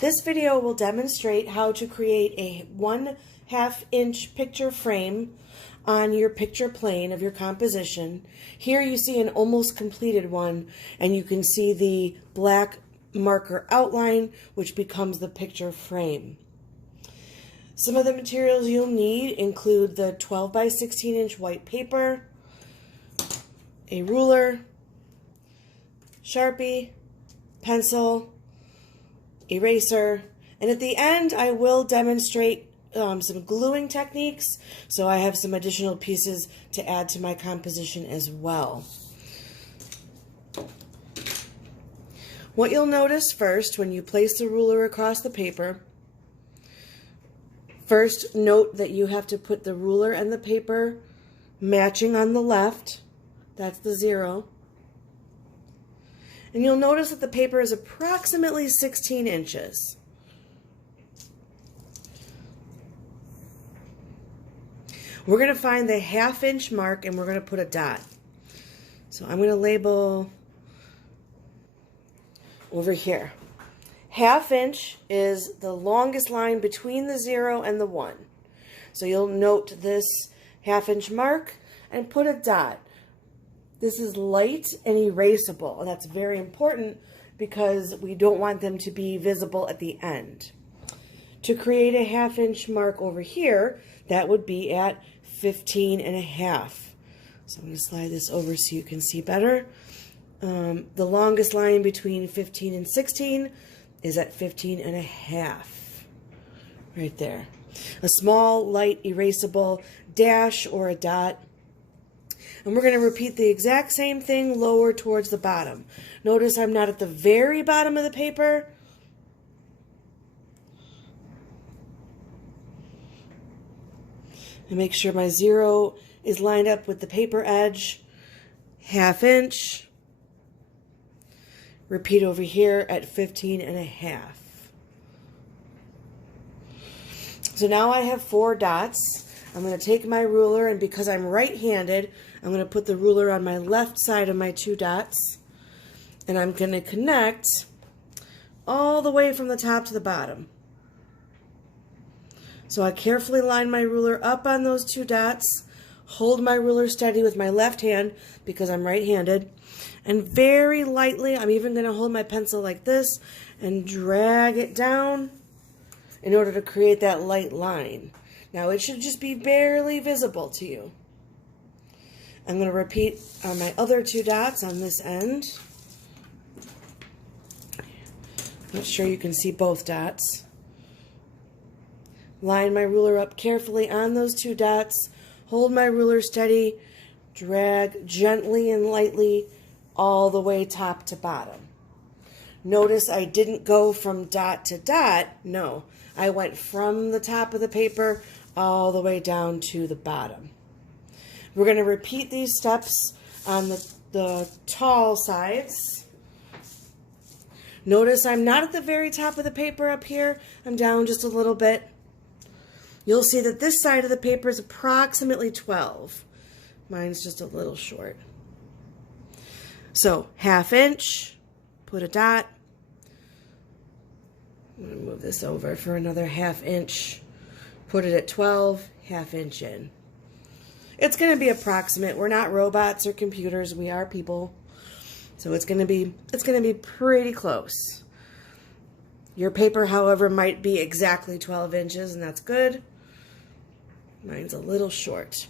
This video will demonstrate how to create a 1/2 inch picture frame on your picture plane of your composition. Here you see an almost completed one, and you can see the black marker outline, which becomes the picture frame. Some of the materials you'll need include the 12 by 16 inch white paper, a ruler, Sharpie, pencil, eraser, and at the end I will demonstrate some gluing techniques, so I have some additional pieces to add to my composition as well. What you'll notice first when you place the ruler across the paper, first note that you have to put the ruler and the paper matching on the left. That's the 0. And you'll notice that the paper is approximately 16 inches. We're going to find the 1/2 inch mark and we're going to put a dot. So I'm going to label over here. 1/2 inch is the longest line between the 0 and the 1. So you'll note this 1/2 inch mark and put a dot. This is light and erasable, and that's very important because we don't want them to be visible at the end. To create a 1/2 inch mark over here, that would be at 15.5. So I'm going to slide this over so you can see better. The longest line between 15 and 16 is at 15.5. Right there. A small, light, erasable dash or a dot. And we're going to repeat the exact same thing lower towards the bottom. Notice I'm not at the very bottom of the paper. And make sure my 0 is lined up with the paper edge. 1/2 inch. Repeat over here at 15.5. So now I have 4 dots. I'm going to take my ruler, and because I'm right-handed, I'm going to put the ruler on my left side of my 2 dots, and I'm going to connect all the way from the top to the bottom. So I carefully line my ruler up on those 2 dots, hold my ruler steady with my left hand because I'm right-handed, and very lightly, I'm even going to hold my pencil like this and drag it down in order to create that light line. Now it should just be barely visible to you. I'm going to repeat on my other 2 dots on this end. Not sure you can see both dots. Line my ruler up carefully on those 2 dots. Hold my ruler steady. Drag gently and lightly all the way top to bottom. Notice I didn't go from dot to dot. No, I went from the top of the paper all the way down to the bottom. We're going to repeat these steps on the tall sides. Notice I'm not at the very top of the paper up here. I'm down just a little bit. You'll see that this side of the paper is approximately 12. Mine's just a little short. So 1/2 inch, put a dot. I'm going to move this over for another 1/2 inch. Put it at 12, 1/2 inch in. It's going to be approximate. We're not robots or computers. We are people. So it's going to be pretty close. Your paper, however, might be exactly 12 inches, and that's good. Mine's a little short.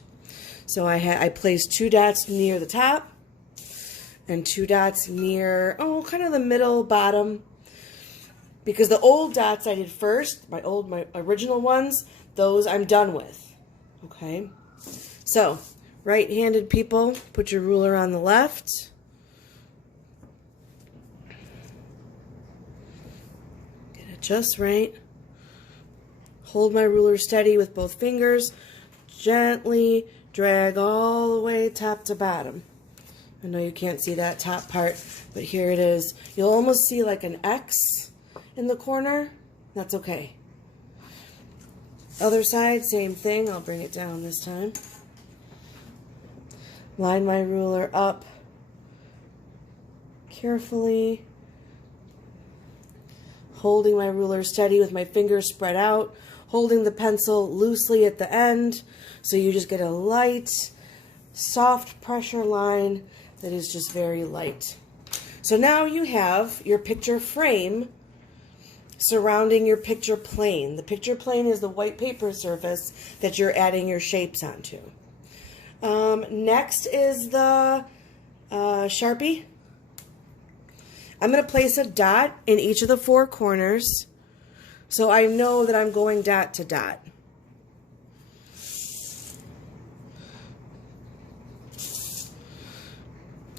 So I placed 2 dots near the top and 2 dots near, kind of the middle bottom. Because the old dots I did first, my original ones, those I'm done with. Okay? So, right-handed people, put your ruler on the left. Get it just right. Hold my ruler steady with both fingers. Gently drag all the way top to bottom. I know you can't see that top part, but here it is. You'll almost see like an X in the corner. That's okay. Other side, same thing. I'll bring it down this time. Line my ruler up carefully. holding my ruler steady with my fingers spread out, holding the pencil loosely at the end, so you just get a light, soft pressure line that is just very light. So now you have your picture frame surrounding your picture plane. The picture plane is the white paper surface that you're adding your shapes onto. Next is the Sharpie. I'm going to place a dot in each of the 4 corners so I know that I'm going dot to dot.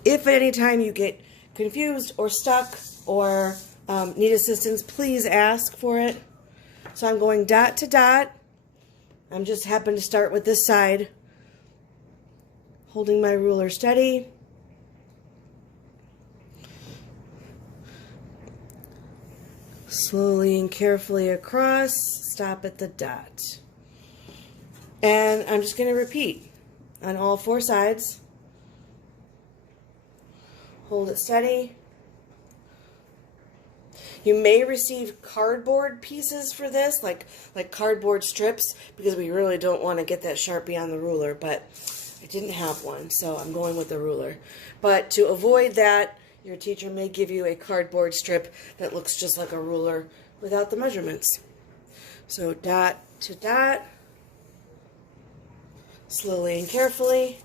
If at any time you get confused or stuck or need assistance, please ask for it. So I'm going dot to dot. I'm just happen to start with this side, holding my ruler steady. Slowly and carefully across, stop at the dot. And I'm just going to repeat on all 4 sides. Hold it steady. You may receive cardboard pieces for this, like cardboard strips, because we really don't want to get that Sharpie on the ruler, but I didn't have one, so I'm going with the ruler. But to avoid that, your teacher may give you a cardboard strip that looks just like a ruler without the measurements. So dot to dot, slowly and carefully.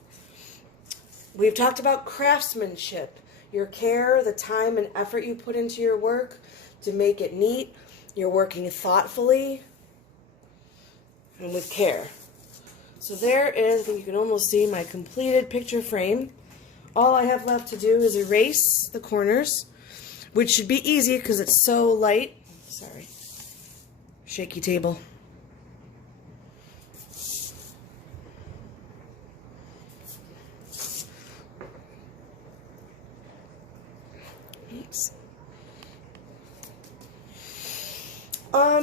We've talked about craftsmanship, your care, the time and effort you put into your work to make it neat. You're working thoughtfully and with care. So there is, I think you can almost see my completed picture frame. All I have left to do is erase the corners, which should be easy because it's so light. Sorry, shaky table. Oops.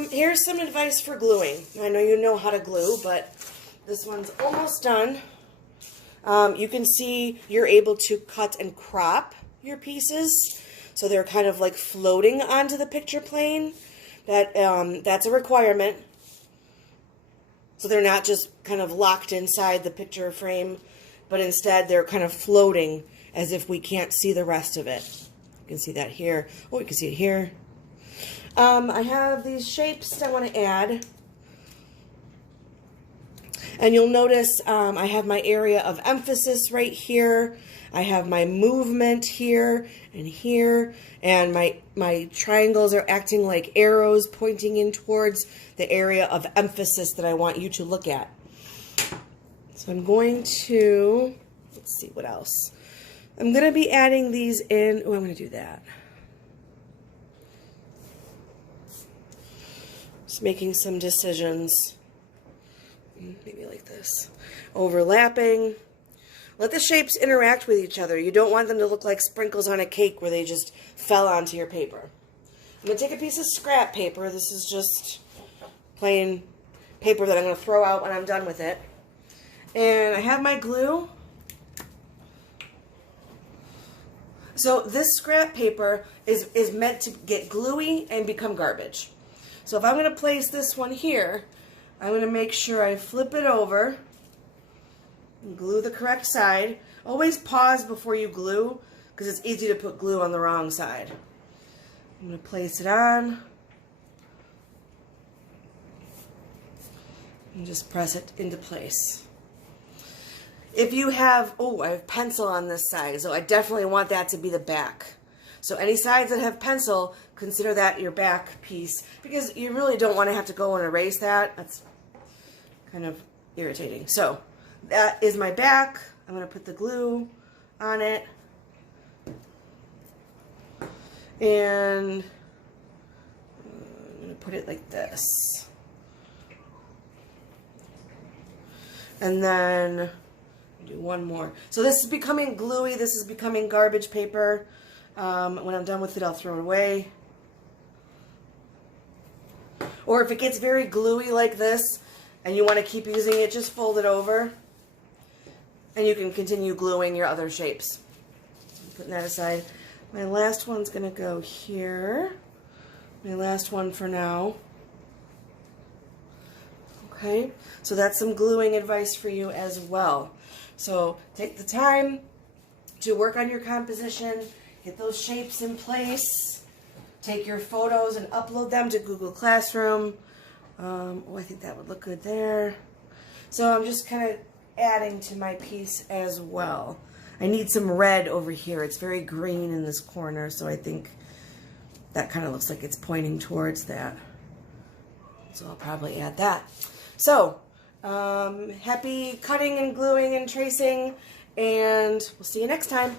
Here's some advice for gluing. I know you know how to glue, but this one's almost done. You can see you're able to cut and crop your pieces, so they're kind of like floating onto the picture plane. That's a requirement. So they're not just kind of locked inside the picture frame, but instead they're kind of floating as if we can't see the rest of it. You can see that here. Oh, you can see it here. I have these shapes that I want to add. And you'll notice I have my area of emphasis right here. I have my movement here, and my triangles are acting like arrows pointing in towards the area of emphasis that I want you to look at. So I'm going to, let's see what else. I'm going to be adding these in. Oh, I'm going to do that. Just making some decisions. Maybe like this. Overlapping. Let the shapes interact with each other. You don't want them to look like sprinkles on a cake where they just fell onto your paper. I'm going to take a piece of scrap paper. This is just plain paper that I'm going to throw out when I'm done with it. And I have my glue. So this scrap paper is meant to get gluey and become garbage. So if I'm going to place this one here, I'm going to make sure I flip it over and glue the correct side. Always pause before you glue because it's easy to put glue on the wrong side. I'm going to place it on and just press it into place. If you have, I have pencil on this side, so I definitely want that to be the back. So any sides that have pencil, consider that your back piece because you really don't want to have to go and erase that. That's kind of irritating. So that is my back. I'm going to put the glue on it. And I'm going to put it like this. And then do one more. So this is becoming gluey. This is becoming garbage paper. When I'm done with it, I'll throw it away. Or if it gets very gluey like this and you want to keep using it, just fold it over. And you can continue gluing your other shapes. Putting that aside. My last one's going to go here. My last one for now. Okay, so that's some gluing advice for you as well. So take the time to work on your composition, get those shapes in place, take your photos and upload them to Google Classroom. Oh, I think that would look good there. So I'm just kind of adding to my piece as well. I need some red over here. It's very green in this corner, so I think that kind of looks like it's pointing towards that. So I'll probably add that. So, happy cutting and gluing and tracing, and we'll see you next time.